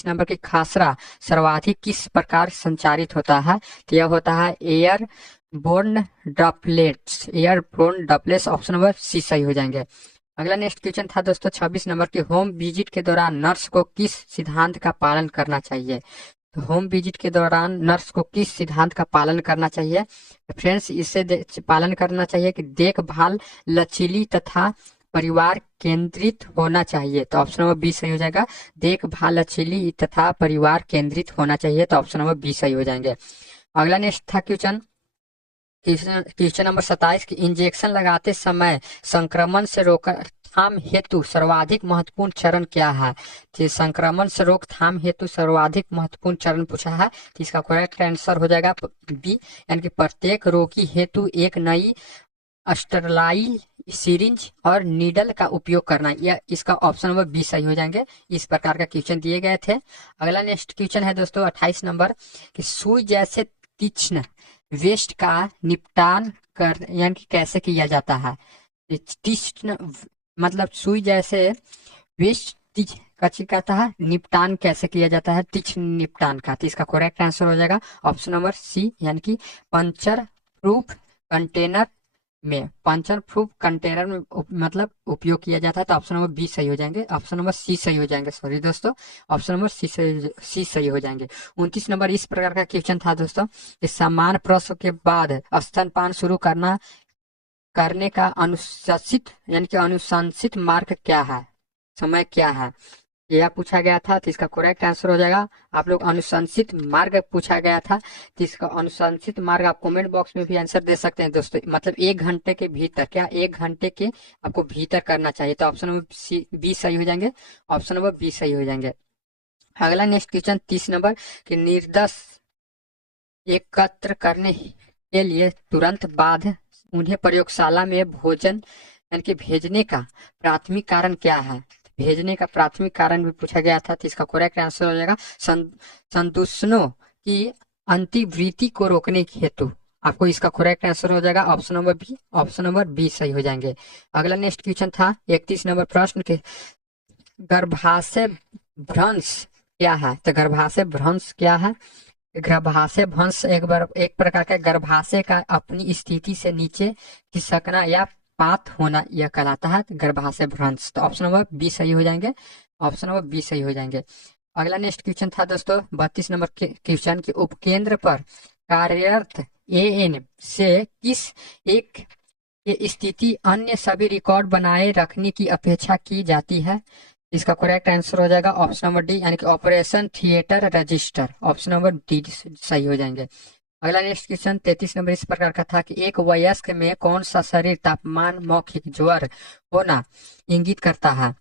Number की खासरा सर्वाधिक किस प्रकार संचारित होता है? तो यह होता है airborne droplets. Airborne droplets, option number C सही हो जाएंगे। अगला नेक्स्ट क्वेश्चन था दोस्तों 26 नंबर की, होम विजिट के दौरान नर्स को किस सिद्धांत का पालन करना चाहिए? तो होम विजिट के दौरान नर्स को किस सिद्धांत का पालन करना चाहिए? फ्रेंड्स, इसे पालन करना चाहिए कि देखभाल लचीली तथा परिवार केंद्रित होना चाहिए। तो ऑप्शन नंबर बी सही हो जाएगा। देखभाल लचीली तथा परिवार केंद्रित होना चाहिए, तो ऑप्शन नंबर बी सही हो जाएंगे। अगला नेक्स्ट था क्वेश्चन क्वेश्चन क्वेश्चन नंबर 27 की, इंजेक्शन लगाते समय संक्रमण से रोकथाम हेतु सर्वाधिक महत्वपूर्ण चरण क्या है? तो संक्रमण से रोकथाम हेतु सर्वाधिक महत्वपूर्ण चरण पूछा है, तो इसका करेक्ट आंसर हो जाएगा बी, यानी कि प्रत्येक रोगी हेतु एक नई स्टरलाइल सिरिंज और नीडल का उपयोग करना। यह इसका ऑप्शन नंबर बी सही हो जाएंगे। इस प्रकार का क्वेश्चन दिए गए थे। अगला नेक्स्ट क्वेश्चन है दोस्तों 28 नंबर कि सुई जैसे तीक्ष्ण वेस्ट का निपटान कर यानी कि कैसे किया जाता है? तीक्ष्ण मतलब सुई जैसे वेस्ट का कहता है, निपटान कैसे किया जाता है तीक्ष्ण निपटान का? तो इसका करेक्ट आंसर हो जाएगा ऑप्शन नंबर सी, यानी कि पंचर प्रूफ कंटेनर में, पंचर प्रूफ कंटेनर में मतलब उपयोग किया जाता है। तो ऑप्शन नंबर बी सही हो जाएंगे, ऑप्शन नंबर सी सही हो जाएंगे, सॉरी दोस्तों, ऑप्शन नंबर सी सही हो जाएंगे। 29 नंबर इस प्रकार का क्वेश्चन था दोस्तों, इस समान प्रश्न के बाद स्तनपान शुरू करने का अनुशंसित यानी कि अनुशंसित मार्ग क्या है, समय क्या है? यह पूछा गया था, तो इसका करेक्ट आंसर हो जाएगा आप लोग अनुशंसित मार्ग पूछा गया था, तो इसका अनुशंसित मार्ग आप कमेंट बॉक्स में भी आंसर दे सकते हैं दोस्तों। मतलब 1 घंटे के भीतर, क्या 1 घंटे के आपको भीतर करना चाहिए, तो ऑप्शन नंबर सी बी सही हो जाएंगे, ऑप्शन नंबर बी सही हो जाएंगे। अगला नेक्स्ट क्वेश्चन 30 नंबर कि निर्देश एकत्र करने के लिए तुरंत बाद उन्हें प्रयोगशाला में भोजन यानी कि भेजने का प्राथमिक कारण क्या है? भेजने का प्राथमिक कारण भी पूछा गया था, तो इसका करेक्ट आंसर हो जाएगा संदूषणों की अंतिवृद्धि को रोकने के हेतु। आपको इसका करेक्ट आंसर हो जाएगा option number B, option number B सही हो जाएंगे। अगला नेक्स्ट क्वेश्चन था 31 नंबर प्रश्न के, गर्भाशय भ्रंश क्या है? तो गर्भाशय भ्रंश क्या है? गर्भाशय भ्रंश एक प्रकार का गर्भाशय का अपनी स्थिति से नीचे खिसकना या पात होना, यह कहलाता है गर्भाशय भ्रंश। तो ऑप्शन नंबर बी सही हो जाएंगे, ऑप्शन नंबर बी सही हो जाएंगे। अगला नेक्स्ट क्वेश्चन था दोस्तों 32 नंबर के क्वेश्चन के, उपकेंद्र पर कार्यरत एएन से किस एक की स्थिति अन्य सभी रिकॉर्ड बनाए रखने की अपेक्षा की जाती है? इसका करेक्ट आंसर हो जाएगा ऑप्शन नंबर डी, यानी कि operation theatre register, option number D सही हो जाएंगे। अगला नेक्स्ट क्वेश्चन 33 नंबर इस प्रकार का था कि एक वयस्क में कौन सा शरीर तापमान मौखिक ज्वर होना इंगित करता है?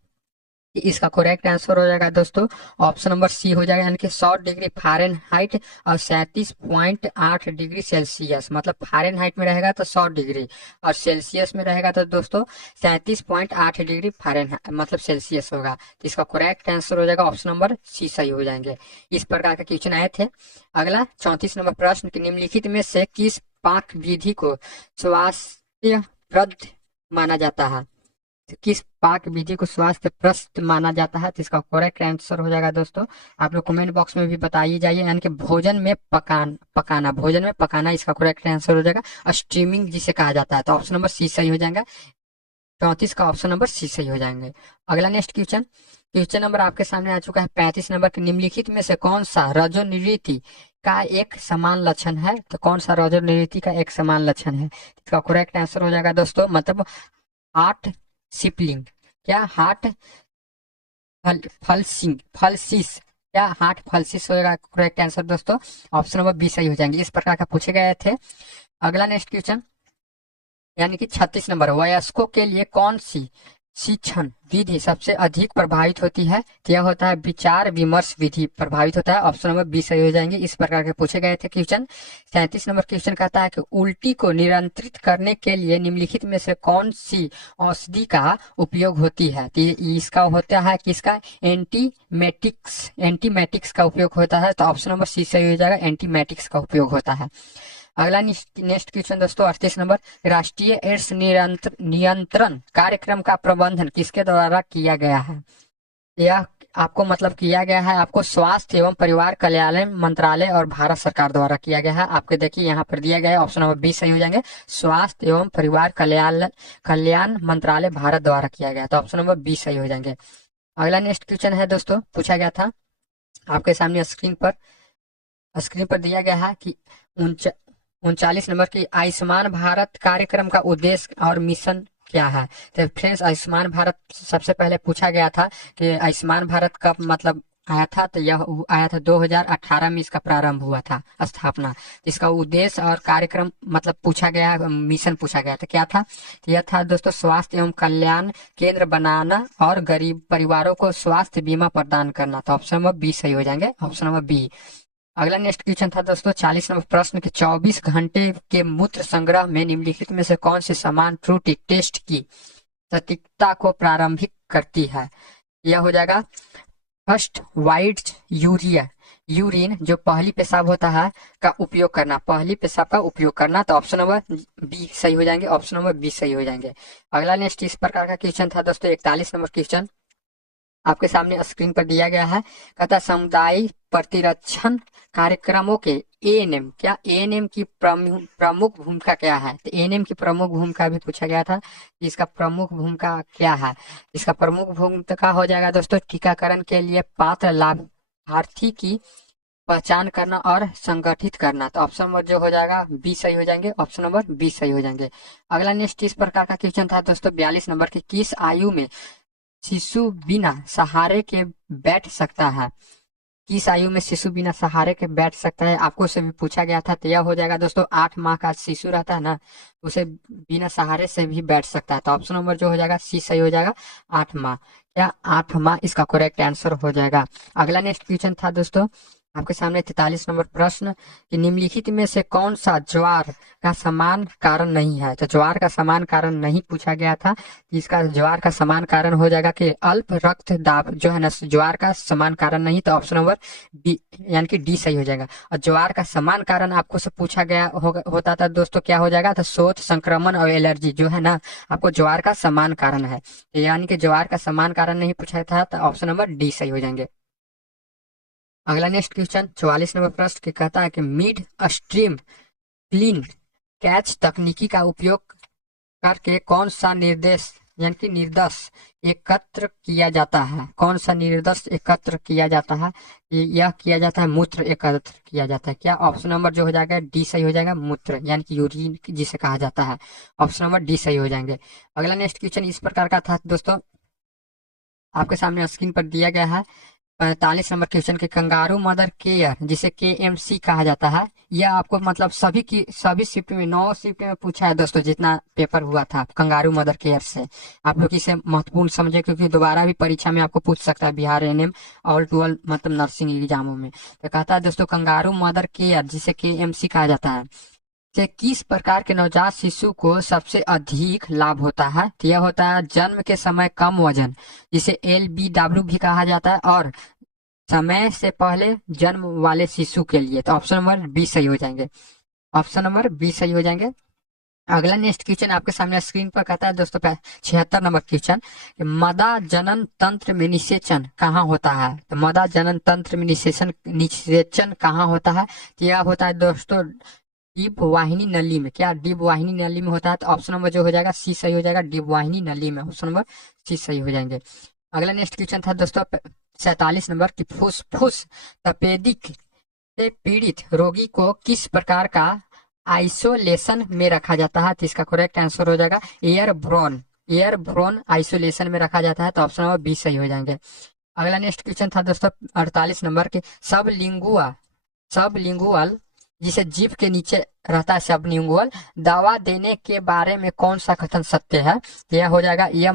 इसका करेक्ट आंसर हो जाएगा दोस्तों ऑप्शन नंबर सी हो जाएगा, यानी कि 100 डिग्री फ़ारेनहाइट और 37.8 डिग्री सेल्सियस। मतलब फ़ारेनहाइट में रहेगा तो 100 डिग्री और सेल्सियस में रहेगा तो दोस्तों 37.8 डिग्री फ़ारेनहाइट मतलब सेल्सियस होगा। तो इसका करेक्ट आंसर हो जाएगा ऑप्शन नंबर सी सही हो जाएंगे। इस प्रकार के क्वेश्चन आए थे। अगला 34 नंबर प्रश्न की, निम्नलिखित में से किस पाक विधि को स्वास्थ्यप्रद माना जाता है? तो किस पाक विधि को स्वास्थ्य प्रस्त माना जाता है? तो इसका करेक्ट आंसर हो जाएगा दोस्तों, आप लोग कमेंट बॉक्स में भी बताइए जाइए, यानी कि भोजन में पकाना, भोजन में पकाना, इसका करेक्ट आंसर हो जाएगा स्टीमिंग जिसे कहा जाता है। तो ऑप्शन नंबर सी सही हो जाएगा, 34 का ऑप्शन नंबर सी सही हो जाएंगे। अगला नेक्स्ट क्वेश्चन क्वेश्चन नंबर आपके सामने आ चुका है 35 नंबर के, निम्नलिखित में से कौन सा रजोनिवृत्ति का एक समान लक्षण है? तो कौन सा रजोनिवृत्ति का एक समान लक्षण है? इसका करेक्ट आंसर हो जाएगा दोस्तों, मतलब 8 सिपलिंग, क्या हार्ट फलसिस, क्या हार्ट फलसिस होगा करेक्ट आंसर दोस्तों, ऑप्शन नंबर बी सही हो जाएंगे। इस प्रकार का पूछे गए थे। अगला नेक्स्ट क्वेश्चन यानी कि 36 नंबर, वयस्कों के लिए कौन सी शिक्षण विधि सबसे अधिक प्रभावित होती है? तो यह होता है विचार विमर्श विधि प्रभावित होता है, ऑप्शन नंबर बी सही हो जाएंगे। इस प्रकार के पूछे गए थे क्वेश्चन। 37 नंबर क्वेश्चन कहता है कि उल्टी को नियंत्रित करने के लिए निम्नलिखित में से कौन सी औषधि का उपयोग होती है? तो इसका होता है किसका, एंटीमेटिक्स का उपयोग होता है, तो ऑप्शन नंबर सी सही हो जाएगा, एंटीमेटिक्स का उपयोग होता है। अगला नेक्स्ट क्वेश्चन दोस्तों 38 नंबर, राष्ट्रीय एड्स नियंत्रण कार्यक्रम का प्रबंधन किसके द्वारा किया गया है? यह आपको मतलब किया गया है, आपको स्वास्थ्य एवं परिवार कल्याण मंत्रालय और भारत सरकार द्वारा किया गया है। आपके देखिए यहाँ पर दिया गया है, ऑप्शन नंबर 20 सही हो जाएंगे। स्वास्थ्य एवं परिवार कल्याण कल्याण मंत्रालय भारत द्वारा किया गया, तो ऑप्शन नंबर 20 सही हो जाएंगे। अगला नेक्स्ट क्वेश्चन है दोस्तों, पूछा गया था आपके सामने स्क्रीन पर दिया गया है कि 39 नंबर की आयुष्मान भारत कार्यक्रम का उद्देश्य और मिशन क्या है। तो फ्रेंड्स, आयुष्मान भारत सबसे पहले पूछा गया था कि आयुष्मान भारत कब मतलब आया था, तो यह आया था 2018 में, इसका प्रारंभ हुआ था स्थापना। इसका उद्देश्य और कार्यक्रम मतलब पूछा गया, मिशन पूछा गया था, क्या था, तो यह था दोस्तों स्वास्थ्य एवं कल्याण केंद्र बनाना और गरीब परिवारों को स्वास्थ्य बीमा प्रदान करना। तो ऑप्शन नंबर बी सही हो जाएंगे, ऑप्शन नंबर बी। अगला नेक्स्ट क्वेश्चन था दोस्तों 40 नंबर प्रश्न के 24 घंटे के मूत्र संग्रह में निम्नलिखित में से कौन सी समान त्रुटि टेस्ट की सटीकता को प्रारंभिक करती है। यह हो जाएगा फर्स्ट वाइट यूरिन जो पहली पेशाब होता है का उपयोग करना, पहली पेशाब का उपयोग करना। तो ऑप्शन नंबर बी सही हो जाएंगे, ऑप्शन नंबर बी सही हो जाएंगे। अगला नेक्स्ट इस प्रकार का क्वेश्चन था दोस्तों 41 नंबर क्वेश्चन आपके सामने स्क्रीन पर दिया गया है। कहता सामुदायिक प्रतिरक्षण कार्यक्रमों के एएनएम, क्या एएनएम की प्रमुख भूमिका क्या है। तो एएनएम की प्रमुख भूमिका भी पूछा गया था, इसका प्रमुख भूमिका क्या है। इसका प्रमुख भूमिका हो जाएगा दोस्तों टीकाकरण के लिए पात्र लाभार्थी की पहचान करना और संगठित करना। तो ऑप्शन नंबर जो हो जाएगा बी सही हो जाएंगे, ऑप्शन नंबर बी सही हो जाएंगे। अगला नेक्स्ट इस प्रकार का क्वेश्चन था दोस्तों 42 नंबर की, किस आयु में शिशु बिना सहारे के बैठ सकता है। किस आयु में शिशु बिना सहारे के बैठ सकता है, आपको से भी पूछा गया था। तो यह हो जाएगा दोस्तों 8 माह का शिशु रहता है ना, उसे बिना सहारे से भी बैठ सकता है। तो ऑप्शन नंबर जो हो जाएगा सी सही हो जाएगा, 8 माह, क्या 8 माह इसका करेक्ट आंसर हो जाएगा। अगला नेक्स्ट क्वेश्चन था दोस्तों आपके सामने 43 नंबर प्रश्न कि निम्नलिखित में से कौन सा ज्वार का समान कारण नहीं है। तो ज्वार का समान कारण नहीं पूछा गया था, इसका ज्वार का समान कारण हो जाएगा कि अल्प रक्तदाब जो है ना, ज्वार का समान कारण नहीं। तो ऑप्शन नंबर बी यानी कि डी सही हो जाएगा। और ज्वार का समान कारण आपको से पूछा गया होता था दोस्तों, क्या हो जाएगा, तो शोथ संक्रमण और एलर्जी जो है ना, आपको ज्वार का समान कारण है, यानी कि ज्वार का समान कारण नहीं पूछा था। तो ऑप्शन नंबर डी सही हो जाएंगे। अगला नेक्स्ट क्वेश्चन 44 नंबर प्रश्न के कहता है कि मिड स्ट्रीम क्लीन कैच तकनीकी का उपयोग करके कौन सा निर्देश यानी कि निर्देश एकत्र किया जाता है। कौन सा निर्देश एकत्र किया जाता है, यह किया जाता है मूत्र एकत्र किया जाता है। क्या ऑप्शन नंबर जो हो जाएगा डी सही हो जाएगा, मूत्र यानी कि यूरिन जिसे कहा जाता है, ऑप्शन नंबर डी सही हो जाएंगे। अगला नेक्स्ट क्वेश्चन इस प्रकार का था दोस्तों आपके सामने स्क्रीन पर दिया गया है 45 नंबर क्वेश्चन के कंगारू मदर केयर जिसे KMC कहा जाता है, यह आपको मतलब सभी शिफ्ट में 9 शिफ्ट में पूछा है दोस्तों, जितना पेपर हुआ था कंगारू मदर केयर से। आप लोग इसे महत्वपूर्ण समझे क्योंकि दोबारा भी परीक्षा में आपको पूछ सकता है बिहार एनएम ऑल 12 मतलब नर्सिंग एग्जामों में। तो कहता है दोस्तों कंगारू मदर केयर जिसे KMC कहा जाता है से किस प्रकार के नवजात शिशु को सबसे अधिक लाभ होता है। तो यह होता है जन्म के समय कम वजन जिसे LBW भी कहा जाता है, और समय से पहले जन्म वाले शिशु के लिए। तो ऑप्शन नंबर बी सही हो जाएंगे, ऑप्शन नंबर बी सही हो जाएंगे। अगला नेक्स्ट क्वेश्चन आपके सामने स्क्रीन पर कहता है दोस्तों 76 नंबर क्वेश्चन, मदा जनन तंत्र में निषेचन कहाँ होता है। तो मदा जनन तंत्र में निषेचन कहाँ होता है, तो यह होता है दोस्तों डिप वाहिनी नली में। क्या डिप वाहिनी नली में होता है, तो ऑप्शन नंबर जो हो जाएगा सी सही हो जाएगा, डिप वाहिनी नली में, ऑप्शन नंबर सी सही हो जाएंगे। अगला नेक्स्ट क्वेश्चन था दोस्तों 47 नंबर की फुसफुस तपेदिक से पीड़ित रोगी को किस प्रकार का आइसोलेशन में रखा जाता है। तो इसका करेक्ट आंसर हो जाएगा एयर ब्रोन आइसोलेशन में रखा जाता है। तो ऑप्शन नंबर बी सही हो जाएंगे। अगला नेक्स्ट क्वेश्चन था दोस्तों 48 नंबर के सबलिंगुअल जिसे जीभ के नीचे रहता है सबलिंगुअल दवा देने के बारे में कौन सा कथन सत्य है। यह हो जाएगा यह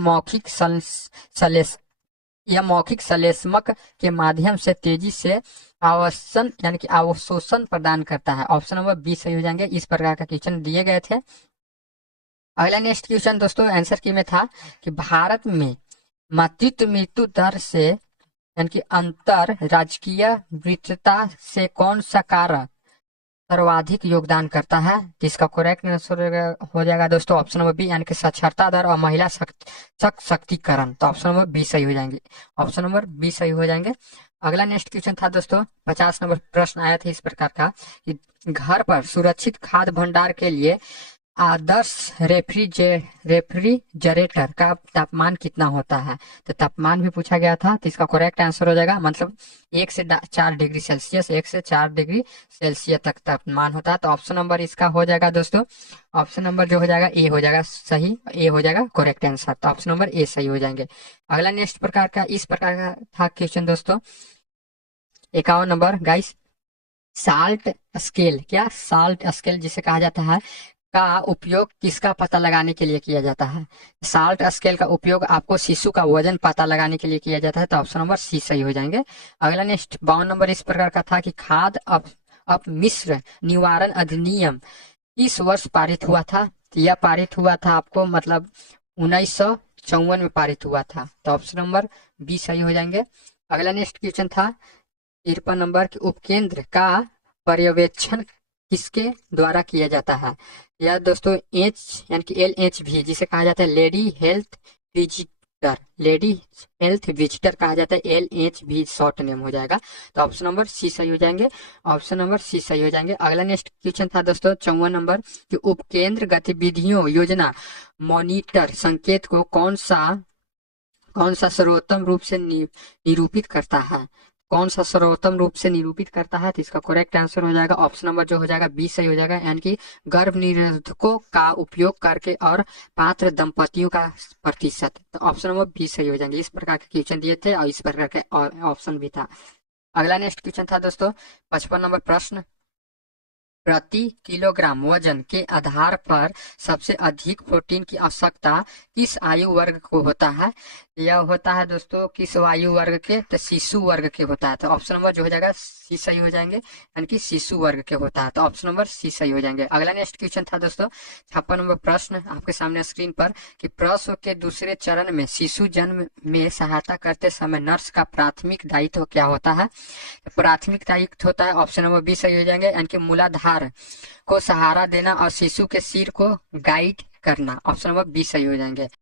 मौखिक श्लेष्मक के माध्यम से तेजी से आवासन यानी कि अवशोषण प्रदान करता है। ऑप्शन नंबर बी सही हो जाएंगे। इस प्रकार का क्वेश्चन दिए गए थे। अगला नेक्स्ट क्वेश्चन दोस्तों आंसर की में था कि भारत में मातृत्व मृत्यु दर से यानी कि अंतर राजकीय वृद्धता से कौन सा कारक सर्वाधिक योगदान करता है, जिसका करेक्ट आंसर हो जाएगा दोस्तों ऑप्शन नंबर बी, यानी कि साक्षरता दर और महिला सशक्तिकरण। तो ऑप्शन नंबर बी सही हो जाएंगे, ऑप्शन नंबर बी सही हो जाएंगे। अगला नेक्स्ट क्वेश्चन था दोस्तों, 50 नंबर प्रश्न आया था इस प्रकार का कि घर पर सुरक्षित खाद्य भंडार के लिए आदर्श रेफ्रिजरेटर का तापमान कितना होता है। तो तापमान भी पूछा गया था, तो इसका करेक्ट आंसर हो जाएगा मतलब 1 से 4 डिग्री सेल्सियस, 1 से 4 डिग्री सेल्सियस तक तापमान होता है। तो ऑप्शन नंबर इसका हो जाएगा दोस्तों, ऑप्शन नंबर जो हो जाएगा ए हो जाएगा सही, ए हो जाएगा करेक्ट आंसर। तो ऑप्शन नंबर ए सही हो जाएंगे। अगला नेक्स्ट प्रकार का इस प्रकार का था क्वेश्चन दोस्तों, 51 नंबर गाइस, साल्ट स्केल, क्या साल्ट स्केल जिसे कहा जाता है का उपयोग किसका पता लगाने के लिए किया जाता है। साल्ट स्केल का उपयोग आपको शिशु का वजन पता लगाने के लिए किया जाता है। तो ऑप्शन नंबर सी सही हो जाएंगे। अगला नेक्स्ट 52 नंबर इस प्रकार का था कि खाद्य अपमिश्र निवारण अधिनियम किस वर्ष पारित हुआ था। तो यह पारित हुआ था आपको मतलब 1954 में पारित हुआ था। तो ऑप्शन नंबर बी सही हो जाएंगे। अगला नेक्स्ट क्वेश्चन था 53 नंबर के उपकेंद्र का पर्यवेक्षण किसके द्वारा किया जाता है। यह दोस्तों एच यानी कि LHV जिसे कहा जाता है lady health visitor, lady health visitor कहा जाता है, LHV शॉर्ट नेम हो जाएगा। तो ऑप्शन नंबर सी सही हो जाएंगे, ऑप्शन नंबर सी सही हो जाएंगे। अगला नेक्स्ट क्वेश्चन था दोस्तों 54 नंबर कि उपकेंद्र गतिविधियों योजना मॉनिटर संकेत को कौन सा सर्वोत्तम रूप से निरूपित करता है, कौन सा सर्वोत्तम रूप से निरूपित करता है। तो इसका करेक्ट आंसर हो जाएगा ऑप्शन नंबर जो हो जाएगा बी सही हो जाएगा, यानी कि गर्भ निरोधकों का उपयोग करके और पात्र दंपतियों का प्रतिशत। तो ऑप्शन नंबर बी सही हो जाएंगे। इस प्रकार के क्वेश्चन दिए थे और इस प्रकार के ऑप्शन भी था। अगला नेक्स्ट क्वेश्चन था दोस्तों 55 नंबर प्रश्न, प्रति किलोग्राम वजन के आधार पर सबसे अधिक प्रोटीन की आवश्यकता किस आयु वर्ग को होता है। यह होता है दोस्तों किस आयु वर्ग के, तो शिशु वर्ग के होता है। तो ऑप्शन नंबर जो हो जाएगा सी सही हो जाएंगे, यानी कि शिशु वर्ग के होता है। तो ऑप्शन नंबर सी सही हो जाएंगे। अगला नेक्स्ट क्वेश्चन था दोस्तों 56 नंबर प्रश्न आपके सामने स्क्रीन पर कि प्रसव के दूसरे चरण में शिशु जन्म में सहायता करते समय नर्स का प्राथमिक दायित्व क्या होता है। प्राथमिक दायित्व होता है ऑप्शन नंबर बी सही हो जाएंगे, यानी कि मूलाधार को सहारा देना और शिशु के सिर को गाइड करना। ऑप्शन नंबर बी सही हो जाएंगे।